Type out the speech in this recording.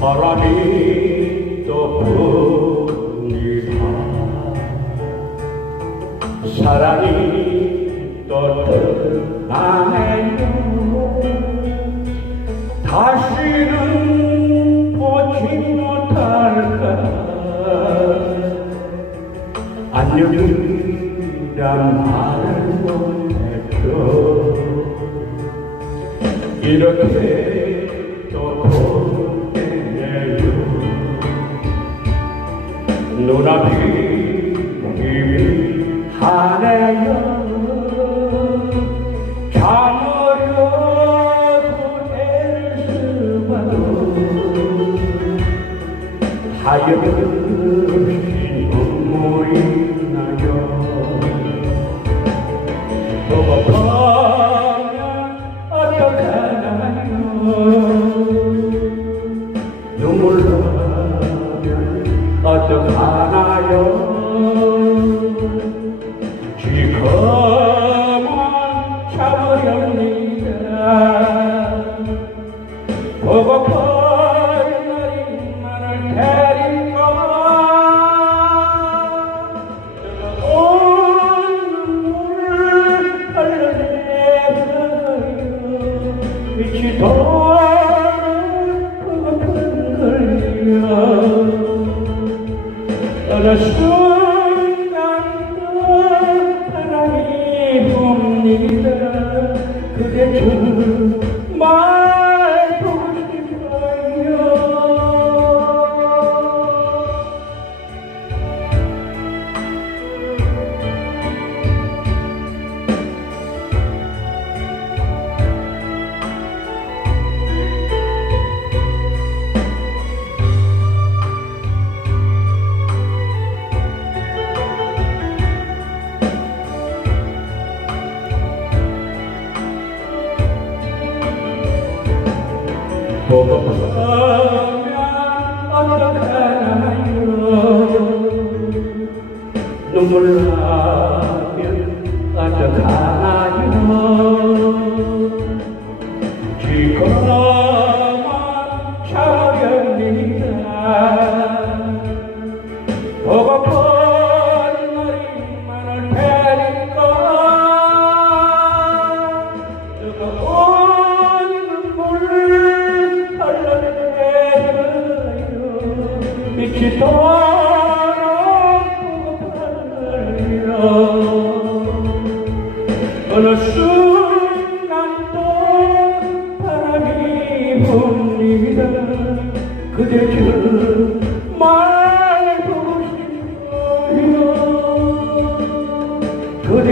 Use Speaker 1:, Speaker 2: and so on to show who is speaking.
Speaker 1: 바람이 또 붑니다 사랑이 또 떠나네요 다시는 보지 못할까. 안녕이란 말을 못했죠 이렇게 눈앞이 희미하네요. 잠으려고 애를 쓰봐도 하염없이 눈물이 나요. 보고파면 어떡하나요? 눈물 나면 어떡하나요 그대 정 보고파면 어떡하나요 눈물 나면 어떡하나요 지금 어느 순간도 바람이 붑니다. 그대 말 보고 싶어요. 그대